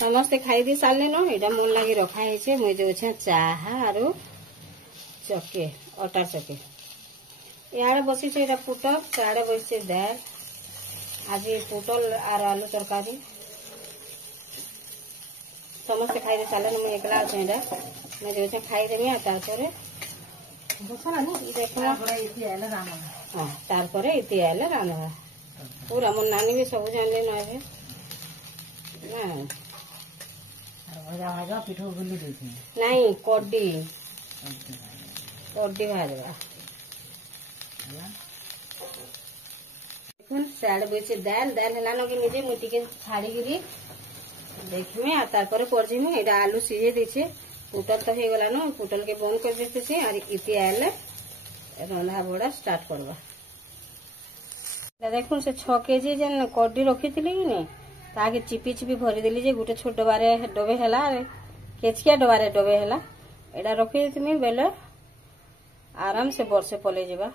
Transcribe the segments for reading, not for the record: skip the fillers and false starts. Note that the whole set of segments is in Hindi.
समस्ते खाई दी सारे न एटा मोर लगी रखा है मुझे दे चाहा आरु चके अटार चके इे बसी पुटल सियाड़े बसी दाल आज पुटल आर आलू तरकारी समस्ते खाई दी सारे मुझे एकला अच्छे मुझे दे खाईदेमी तार इति आइले रांधवा पूरा मोर नानी भी सब जानले न नहीं कड्डी भाजवा देखुन सियाड़े बचे दाल दाल है कि निजे मुझे छाड़ी देखिमे तार पड़जिमी एटा आलू सीझे दीछे पुटल तो हो गला न पुटल के बंद कर देते और इति आइले रंधा बड़ा स्टार्ट करवा देखुन से 6 केजी जेन कड्डी रखी थी कि नहीं ताके चिपी चिपी भरी देली जे गोटे छोट डबारे डबे हैला केचकिया डबारे डबे हैला एटा रखी देमी बेले आराम से वर्षे पले जावा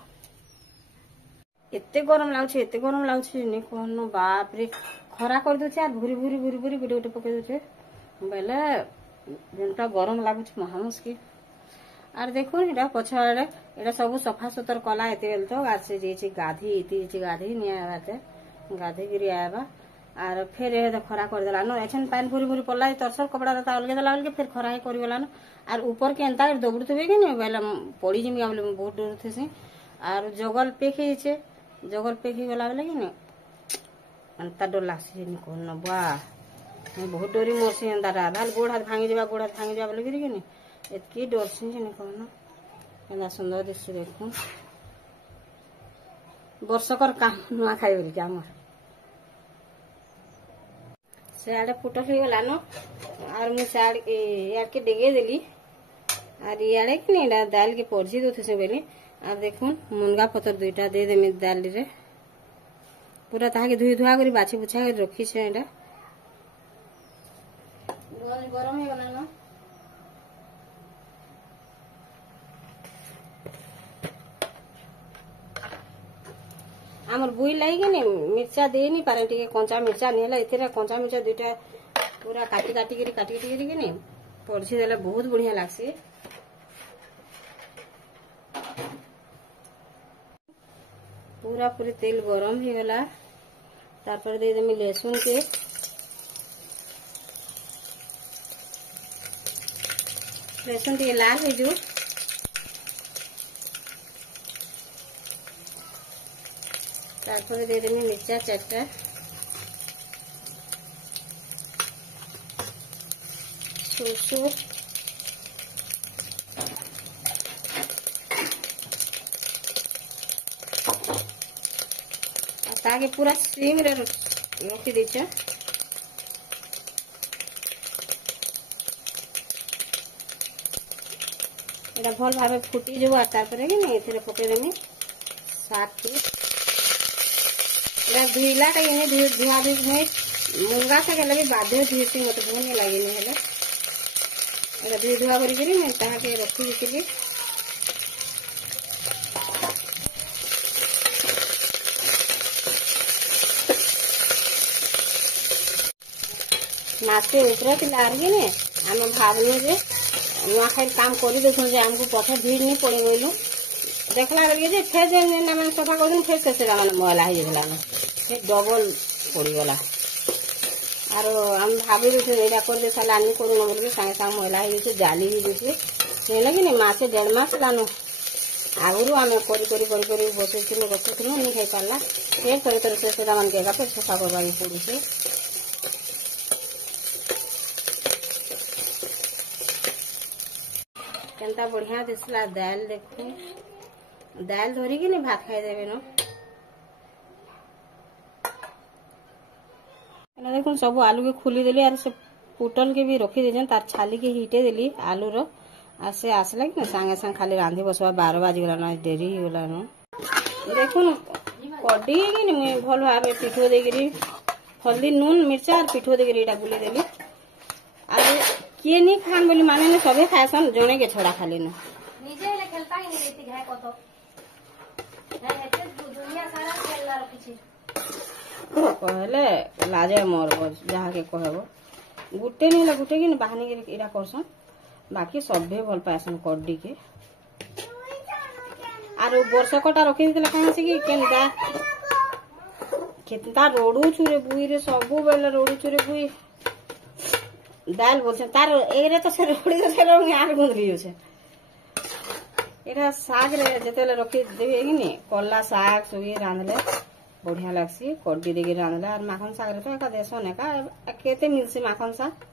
एते गरम लाउछ नहीं कहनो बाप रे खरा कर दउछ यार भूरी भूरी भूरी भूरी गोटे गोटे पके दउछ बेले जेनटा गरम लागुछ महा मुश्किल आर देखो एटा पछाड़े एटा सब सफा सुतर कला एते बेल तो आज से जेछि गाधी इति गाधी निया बाते गाधी गिरी आबा आर फिर ये खरा कर देला न एछन पानी भूरी भूरी पड़ला तरसर कपड़ा रहता अलगे देला अलगे फिर खरा ही कर गला न आर ऊपर के एंता दबुड़ुथबे कि नहीं बेला पड़ी जिमी आबले बहुत डर थेसी आर जगल पेक हिचे जगल पेक ही गला बेला कि नहीं अंता डर लागसी नि कोन बा मैं बहुत डरी मोरसी एंता भाल गोड़ हाथ भांगी जाबा बोले कि नहीं एतकी डरसी नि कोन एंता सुंदर दिसु देखु वर्षकर काम नुआ खाइ बोली के हमर सियाड़े पुटल हो गला न और मुझे सियाड़ के डेगे देली और इे कि नहीं दाल के पड़झी दे से बोली और देखुन मुनगा पतर 2टा दे देमी दाल रे पूरा ताके धुई धुआ कर बाछी बुछा कर रखी छे एटा गरम हो गला न आमर बुई लगी कि नहीं मिर्चा दे नहीं पारे टे कंचा मिर्चा नहीं है इतने कंचा मिर्चा 2टा पूरा काटी कि नहीं पड़छी देले बहुत बढ़िया लागसी पूरा पूरी तेल गरम हो गला तापर दे देमी लहसुन के लहसुन टे लाल हो जो तारपर दे देमी मिर्चा 4टा सरसों ताके पूरा स्टीम रे रखी दीछे एटा भल भावे फुटी जो तारपर कि नहीं एथिरे पके देमी साग के धुईला टा इने धुआ धुई नहीं मुंगा शाग लगे बाध्य धुसी मत भल नहीं लगे धुई धुआ कर रखी देती मासे ऊपर थिला आरगे ने आम भावनु जे नुआ खाई काम कर देखु आमको पथे भीड़ नहीं पड़े गलु देखला बेल जे फेर मैंने सफा कर फेर से मैला हो जाता फिर डबल पड़गला आरो आम भाभी यहाँ कर दे सारे आनी करूँ बोल सागे सागे मैला हो जाली हो जाए कि नहीं मासे 1.5 मास लानु आगुरी आम कर बसई रखुलु नहीं खाई पारा फिर थोड़े थोड़े से मान के फिर सफा करवा पड़े केनता बढ़िया दिसला दाल देखु दाल धरी कि नहीं भात खाई देवे न देखो सब आलू के खुली देली और से पुटल के भी रखी दे तार छाली के हिटे देली आलू रो आ से आसला कि सांगे सांगे खाली रांधि बसवा 12 बाजी गला न डेरी हो गला न देखो कड्डी कि नहीं भल भाव पिठो देकरी हल्दी नून मिर्चा और पिठो देकरी एटा बुले देली और किए नहीं खान बोली माने ने सबे खायसन जने के छोड़ा खाली न निजे ले खेलता ही नहीं देती है कतो है हेते दुनिया सारा खेलला रखी छी कहले लाजे मोर जहाँ के कहबो गुटे नहीं गुटे कि बाहनी इरा करसन बाकी सभे भल पाएसन कड्डी के आरो वर्षकटा रखी देला कहां से कि केनदा केतना रोडू छुरे बुई रे सबु बेले रोडू छुरे बुई दाल बोलछन तार एरे तो से रोडी से रंग यार गुंदरी होछे एरा साग रे जेतेले रखी देबे कि ने कल्ला साग सुगी रांधले बढ़िया लागसी कड्डी देके रांधले और माखन साग रे तो एका देसो ने का केते मिलसी माखन साग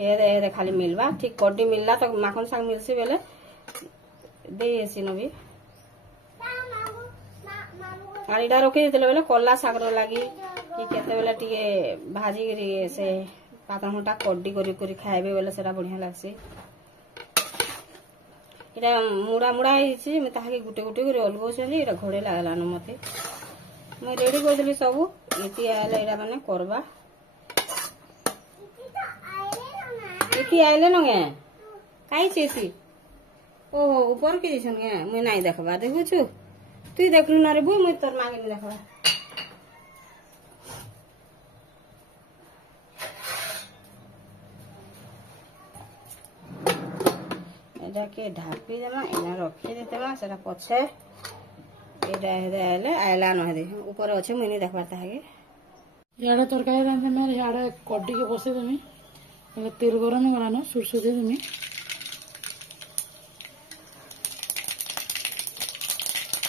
ए खाली मिलवा ठीक कड्डी मिलला तो माखन साग मिलसी बेले दे एसिनो भी और इटा रखी देते बेले कल्ला साग रो लागी कि केते बेले टिके भाजी रे से पातन होटा कड्डी करी खाइबे बेले सेटा बढ़िया लागसी इटा मुड़ा मुड़ा हिची मैं ताके गुटे गुटे करे अलगो छली इटा घोड़े लागला न मते मैं रेडी कर देली सब इति आले इटा माने करबा इति आइले न गे काई छेसी ओहो ऊपर के जइसन गे मैं नाही देखबा देखु छु तुई देखलु न रे बुई मैं तोर मागे नहीं देखबा एटा के ढापी देमा एना रखी देतेमा सेटा पछे एटा हेदे आले आइला न हेदे ऊपर अछि मैं नहीं देखबा तागे याडे तरकारी रांधे मैं याडे कड्डी के बसे देमी तेल गरम गला न सुरसो दे देमी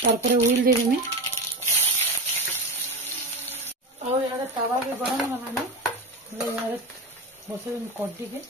तारपरे ऑयल दे देमी और याडे तवा के गरम गला न मैं याडे बसे देमी कड्डी के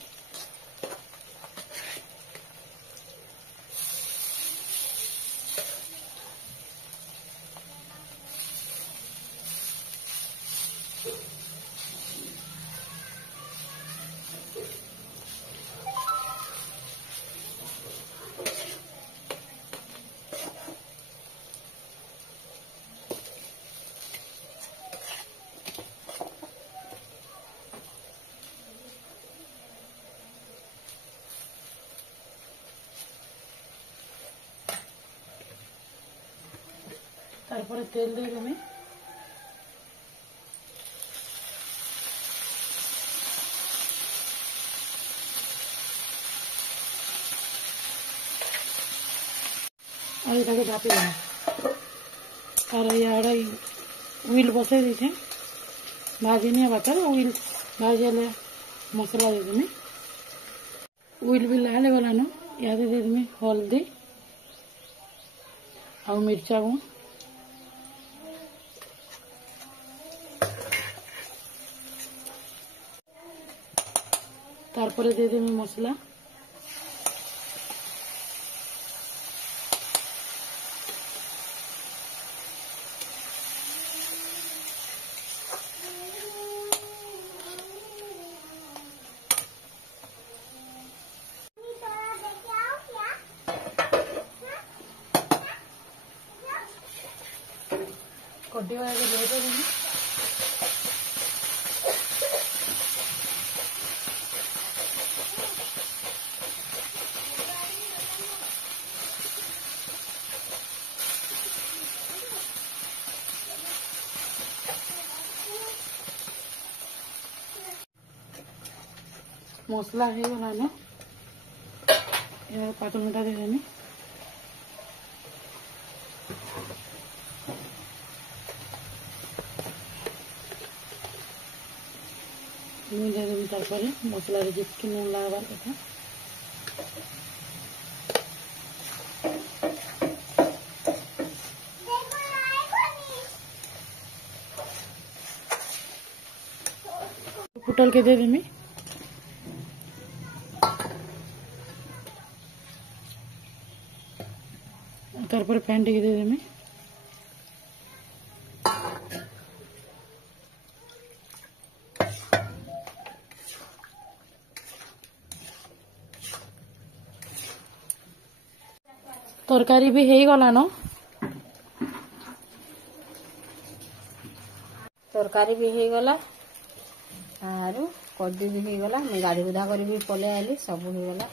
तारपरे तेल दे देमी और इटाके ढापी देमी और याडे ऑयल बसे देछे भाजी नहीं बातर ऑयल भाजले मसला दे देमी ऑयल भी लाले वाला न यादे दे देमी हल्दी और मिर्चा को तारपरे दे देमी मसला कड्डी वाला के दे देमी मसला है वाला ना यार पातल मोटा दे देमी नून दे देमी तारपरे मसला रे जितकी नून लागबार कथा पुटल के दे देमी तारपरे पैन टिके दे देमी तरकारी भी हेई गला न तरकारी भी हो गला आरो कड्डी भी हो गला मैं गाड़ी बुधा कर भी पले आली सब हो गला।